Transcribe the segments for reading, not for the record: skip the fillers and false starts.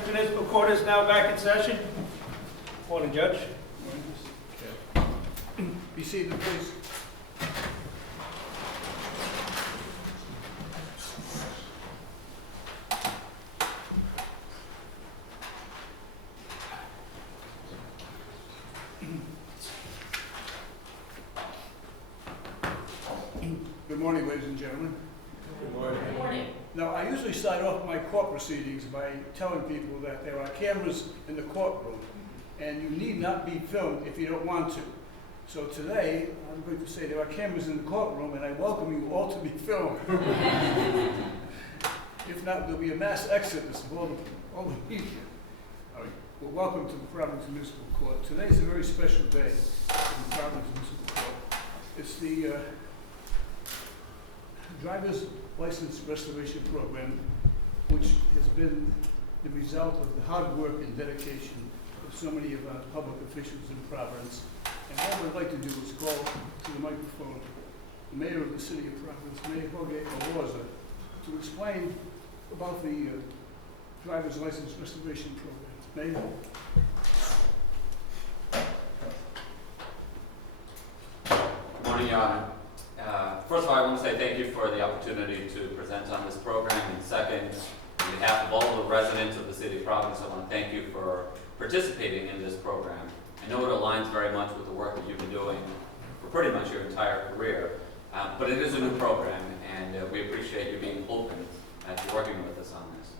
Providence Municipal Court is now back in session. Morning, Judge. Be seated, please. Good morning, ladies and gentlemen. Good morning. Good morning. Now, I usually start off my court proceedings by telling people that there are cameras in the courtroom, and you need not be filmed if you don't want to. So today, I'm going to say there are cameras in the courtroom, and I welcome you all to be filmed. If not, there'll be a mass exodus of all the media. All right. Well, welcome to the Providence Municipal Court. Today is a very special day in the Providence Municipal Court. It's the Driver's License Restoration Program, which has been the result of the hard work and dedication of so many of our public officials in Providence. And what I'd like to do is call to the microphone the mayor of the city of Providence, Mayor Jorge Alorza, to explain about the Driver's License Restoration Program. Mayor? Good morning, Your Honor. First of all, I want to say thank you for the opportunity to present on this program. And second, on behalf of all the residents of the city of Providence, I want to thank you for participating in this program. I know it aligns very much with the work that you've been doing for pretty much your entire career, but it is a new program, and we appreciate you being open to working with us on this.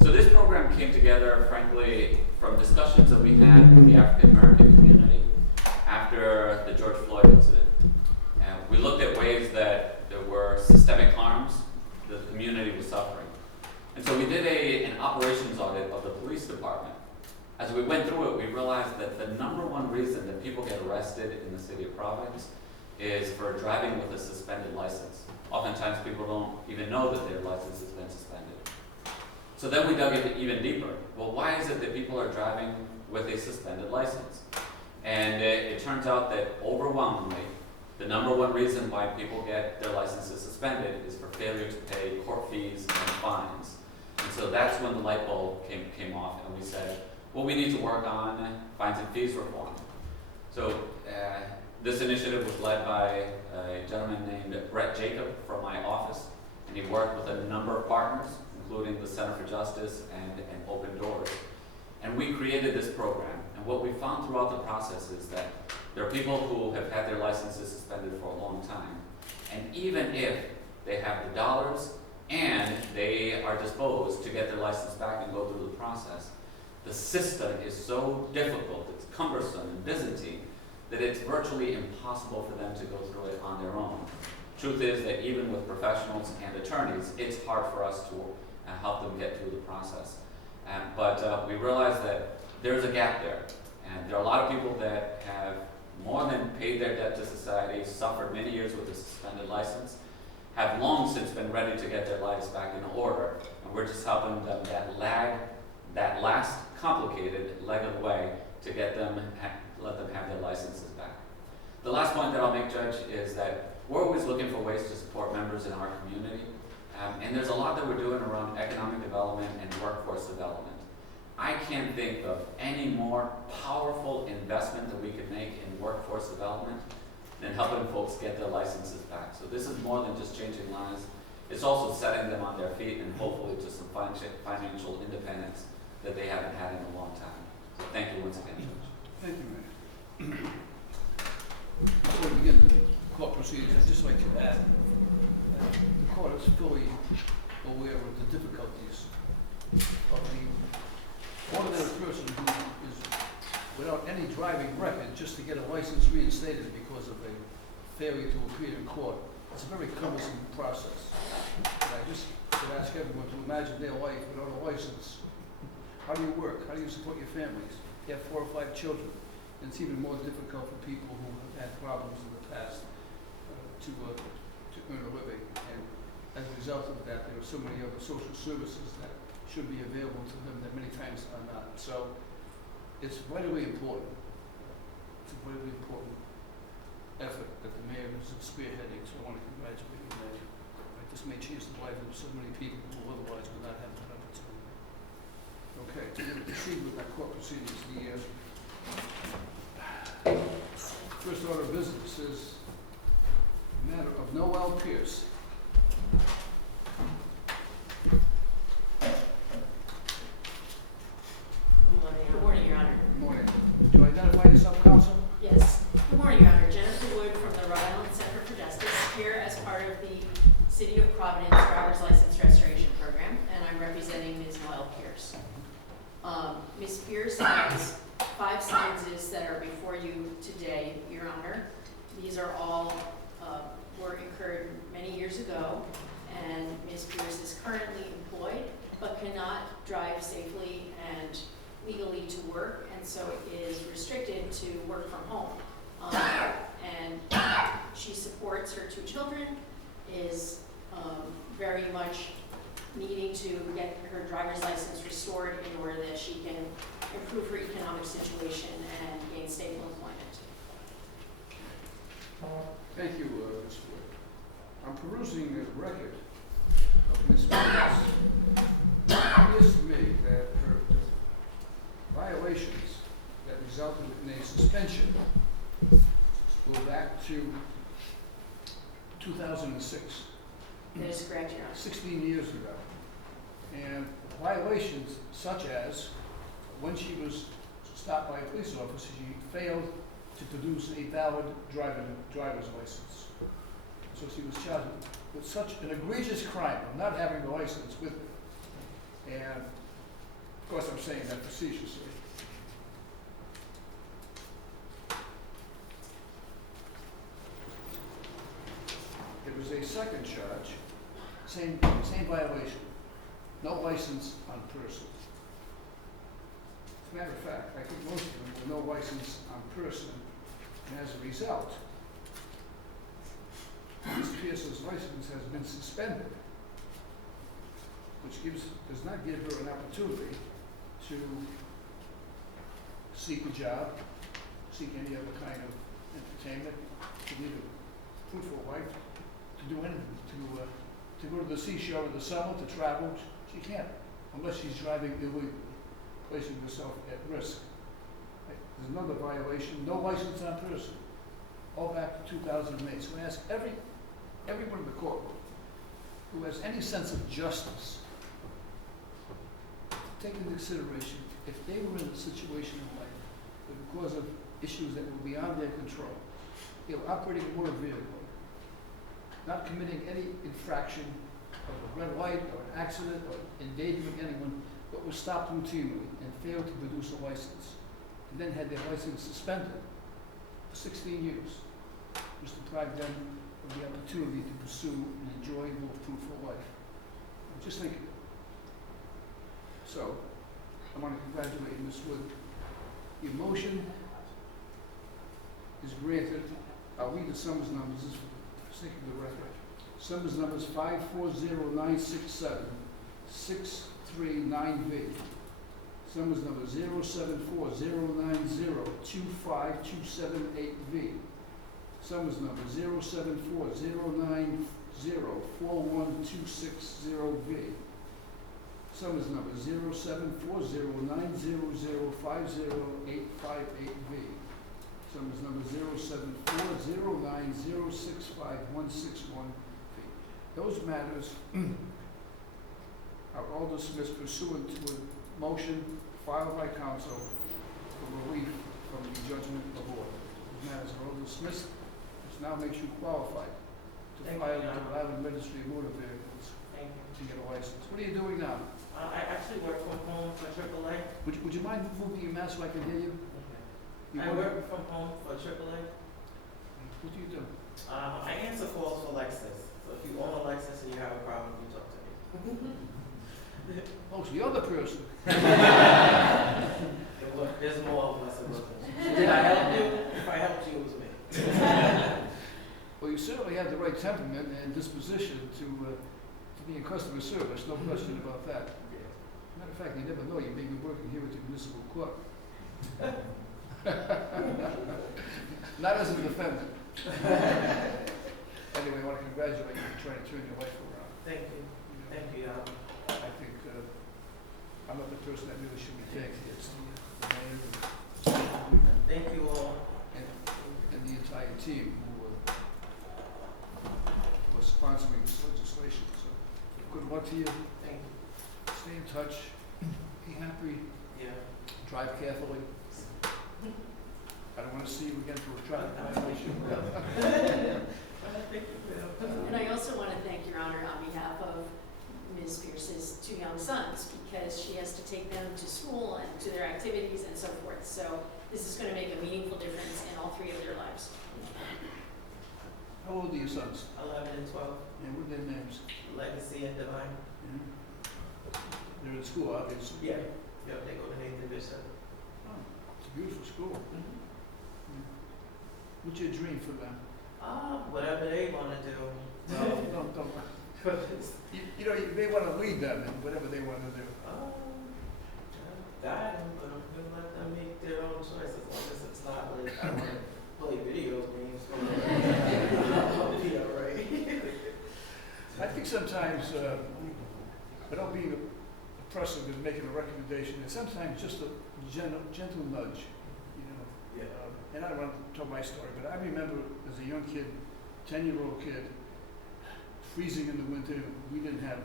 So this program came together, frankly, from discussions that we had with the African American community after the George Floyd incident. We looked at ways that there were systemic harms that the community was suffering. And so we did an operations audit of the police department. As we went through it, we realized that the number one reason that people get arrested in the city of Providence is for driving with a suspended license. Oftentimes people don't even know that their license has been suspended. So then we dug even deeper. Well, why is it that people are driving with a suspended license? And it turns out that overwhelmingly, the number one reason why people get their licenses suspended is for failure to pay court fees and fines. And so that's when the light bulb came off, and we said, well, we need to work on fines and fees reform. So this initiative was led by a gentleman named Brett Jacob from my office, and he worked with a number of partners, including the Center for Justice and Open Doors. And we created this program. And what we found throughout the process is that there are people who have had their licenses suspended for a long time. And even if they have the dollars and they are disposed to get their license back and go through the process, the system is so difficult, it's cumbersome and Byzantine, that it's virtually impossible for them to go through it on their own. Truth is that even with professionals and attorneys, it's hard for us to help them get through the process. But we realized that there's a gap there. And there are a lot of people that have more than paid their debt to society, suffered many years with a suspended license, have long since been ready to get their lives back in order. And we're just helping them that last complicated leg of the way to get them, let them have their licenses back. The last point that I'll make, Judge, is that we're always looking for ways to support members in our community. And there's a lot that we're doing around economic development and workforce development. I can't think of any more powerful investment that we could make in workforce development than helping folks get their licenses back. So this is more than just changing lives. It's also setting them on their feet and hopefully to some financial independence that they haven't had in a long time. So thank you once again, Judge. Thank you, Mayor. Before we begin the court proceedings, I'd just like to add that the court is fully aware of the difficulties of the ordinary person who is without any driving record just to get a license reinstated because of a failure to appear in court. It's a very cumbersome process. And I just would ask everyone to imagine their life without a license. How do you work? How do you support your families? You have 4 or 5 children. And it's even more difficult for people who have had problems in the past to earn a living. And as a result of that, there are so many other social services that should be available to them that many times are not. So it's vitally important. It's a vitally important effort that the mayor is spearheading. So I want to congratulate you, Mayor. This may change the life of so many people who otherwise would not have that opportunity. Okay. proceed with our court proceedings. The first order of business is the matter of Noel Pierce. Good morning, Your Honor. Good morning. Do you identify yourself, counsel? Yes. Good morning, Your Honor. Jennifer Wood from the Rhode Island Center for Justice, here as part of the City of Providence Driver's License Restoration Program, and I'm representing Ms. Noel Pierce. Ms. Pierce has 5 summonses that are before you today, Your Honor. These are all were incurred many years ago, and Ms. Pierce is currently employed but cannot drive safely and legally to work, and so is restricted to work from home. And she supports her 2 children, is very much needing to get her driver's license restored in order that she can improve her economic situation and gain stable employment. Thank you, Ms. Wood. I'm perusing the record of Ms. Pierce. It appears to me that her violations that resulted in a suspension go back to 2006, That is correct, Your Honor. 16 years ago. And violations such as when she was stopped by a police officer, she failed to produce a valid driver's license. So she was charged with such an egregious crime of not having the license with her. And of course I'm saying that facetiously. There was a second charge, same violation, no license on person. As a matter of fact, I think most of them were no license on person, and as a result, Ms. Pierce's license has been suspended, which does not give her an opportunity to seek a job, seek any other kind of entertainment, to live a fruitful life, to do anything, to go to the seashore in the summer, to travel. She can't, unless she's driving illegally, placing herself at risk. There's another violation, no license on person, all back to 2008. So I ask everyone in the courtroom who has any sense of justice to take into consideration if they were in a situation in life that because of issues that were beyond their control, they were operating a motor vehicle, not committing any infraction of a red light or an accident or endangering anyone, but was stopped routinely and failed to produce a license, and then had their license suspended for 16 years, was deprived them of the opportunity to pursue an enjoyable, fruitful life. Just think of it. So, I want to congratulate Ms. Wood. The motion is granted. I'll read the summons numbers just for the sake of the record. Summons numbers 540967, 639V. Summons number 07409025278V. Summons number 07409041260V. Summons number 07409005085V. Summons number 07409065161V. Those matters are all dismissed pursuant to a motion filed by counsel for relief from the judgment of order. Those matters are all dismissed, which now makes you qualified to Thank file you, with the Your Rhode Island Registry of Motor Vehicles Thank you. to get a license. What are you doing now? I actually work from home for AAA. Would you mind moving your mask so I can hear you? You I work from home for AAA. What do you do? I answer calls for Lexus. So if you own a Lexus and you have a problem, you talk to me. Oh, so you're the person. There's more of us. Did I help you? If I helped you, it was me. Well, you certainly have the right temperament and disposition to be in customer service, no question about that. Matter of fact, you never know, you may be working here at the municipal court. Not as a defendant. Anyway, I want to congratulate you for trying to turn your life around. Thank you. Thank you. I think I'm not the person that really should be thanked. It's the mayor Thank you all. and the entire team who were sponsoring this legislation. So good luck to you. Thank you. Stay in touch. Be happy. Yeah. Drive carefully. I don't want to see you again for a traffic violation. Thank you, Bill. And I also want to thank Your Honor on behalf of Ms. Pierce's two young sons, because she has to take them to school and to their activities and so forth. So this is going to make a meaningful difference in all three of their lives. How old are your sons? 11 and 12, And what are their names? Legacy and Divine. They're in school, obviously. Yeah. Yep, they go to Nathan Bishop. Oh, it's a beautiful school. What's your dream for them? Whatever they want to do. No, don't. You know, you may want to lead them in whatever they want to do. Guide them, but I'm going to let them make their own choice as long as it's not like I want to play video games. I'll be all right. I think sometimes, without being oppressive and making a recommendation, it's sometimes just a gentle nudge, you know. Yeah. And I don't want to tell my story, but I remember as a young kid, 10-year-old kid, freezing in the winter. We didn't have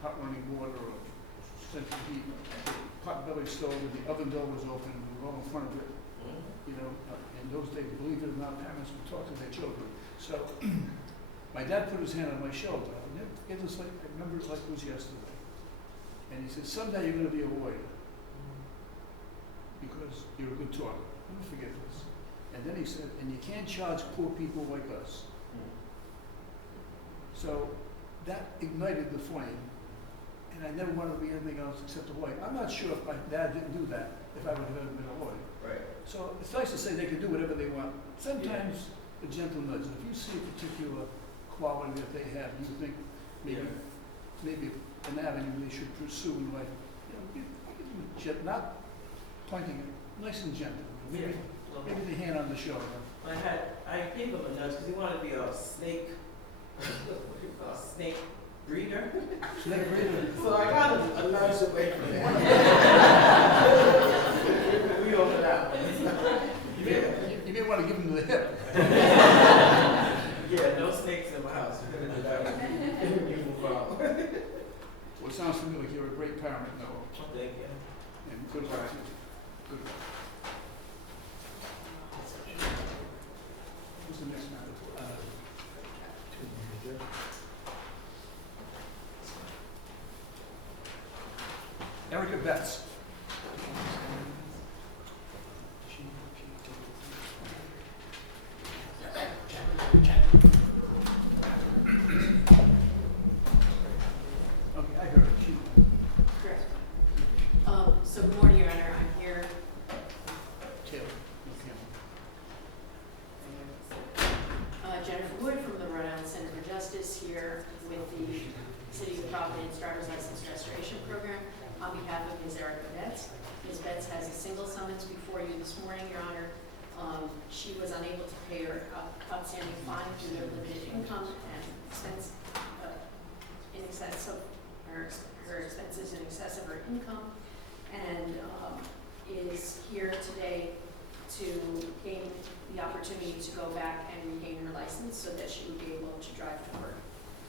hot running water or central heat. Pot-belly stove and the oven door was open. We were all in front of it. You know, in those days, believe it or not, parents would talk to their children. So my dad put his hand on my shoulder. I'll never forget this, like, I remember it like it was yesterday. And he said, someday you're going to be a lawyer because you're a good talker. I'll never forget this. And then he said, and you can't charge poor people like us. So that ignited the flame, and I never wanted to be anything else except a lawyer. I'm not sure if my dad didn't do that, if I would have ever been a lawyer. Right. So it's nice to say they can do whatever they want. Sometimes a gentle nudge. If you see a particular quality that they have, you think maybe an avenue they should pursue in life, you know, not pointing it, nice and gentle. Maybe the hand on the shoulder. I gave him a nudge because he wanted to be a snake. What do you call it? Snake breeder. Snake breeder. So I got a nudge away from that. We over that one. You may want to give them the hip. Yeah, no snakes in my house. We're gonna do that one. You move out. Well, it sounds to me like you're a great parent, Noah. Thank you. And good luck to you. Good luck. Who's the next matter? Erica Betts. Okay, I heard it. Correct. So good morning, Your Honor. I'm here. Taylor. Jennifer Wood from the Rhode Island Center for Justice, here with the City of Providence Driver's License Restoration Program on behalf of Ms. Erica Betts. Ms. Betts has a single summons before you this morning, Your Honor. She was unable to pay her outstanding fine due to limited income and expense in excess of her expenses in excess of her income, and is here today to gain the opportunity to go back and regain her license so that she would be able to drive to work.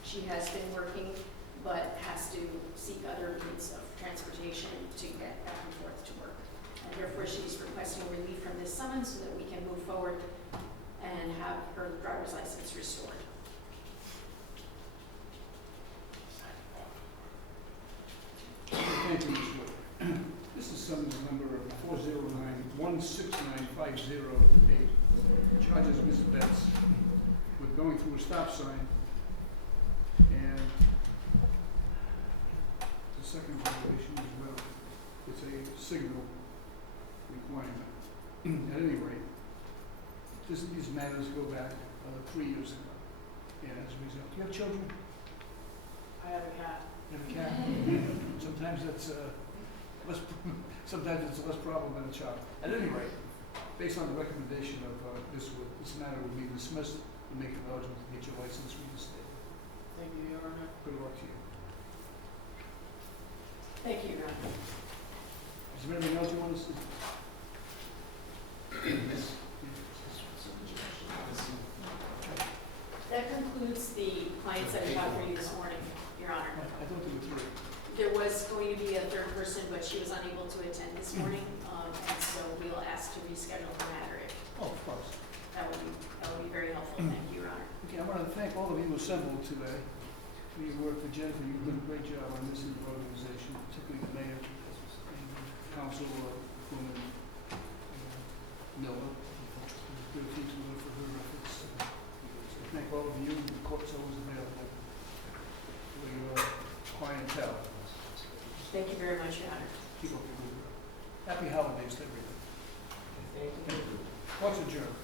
She has been working, but has to seek other means of transportation to get back and forth to work. And therefore, she's requesting relief from this summons so that we can move forward and have her driver's license restored. Thank you, Ms. Wood. This is summons number 409-169-508. Charges Ms. Betts with going through a stop sign, and the second violation as well. It's a signal requirement. At any rate, these matters go back 3 years ago. And as a result, do you have children? I have a cat. You have a cat? Sometimes that's sometimes it's less problem than a child. At any rate, based on the recommendation of Ms. Wood, this matter will be dismissed and make it eligible to get your license reinstated. Thank you, Your Honor. Good luck to you. Thank you, Your Honor. Is there anything else you want to say? That concludes the clients that we have for you this morning, Your Honor. I thought there were three. There was going to be a third person, but she was unable to attend this morning, and so we'll ask to reschedule the matter. Oh, of course. That would be very helpful. Thank you, Your Honor. Okay, I want to thank all of you assembled today for your work. For Jennifer, you've done a great job on this in the organization, particularly the mayor and council woman Miller. Good things to do for her efforts. So thank all of you. The court's always available for your clientele. Thank you very much, Your Honor. Keep up your good work. Happy holidays to everyone. Thank you. Court's adjourned.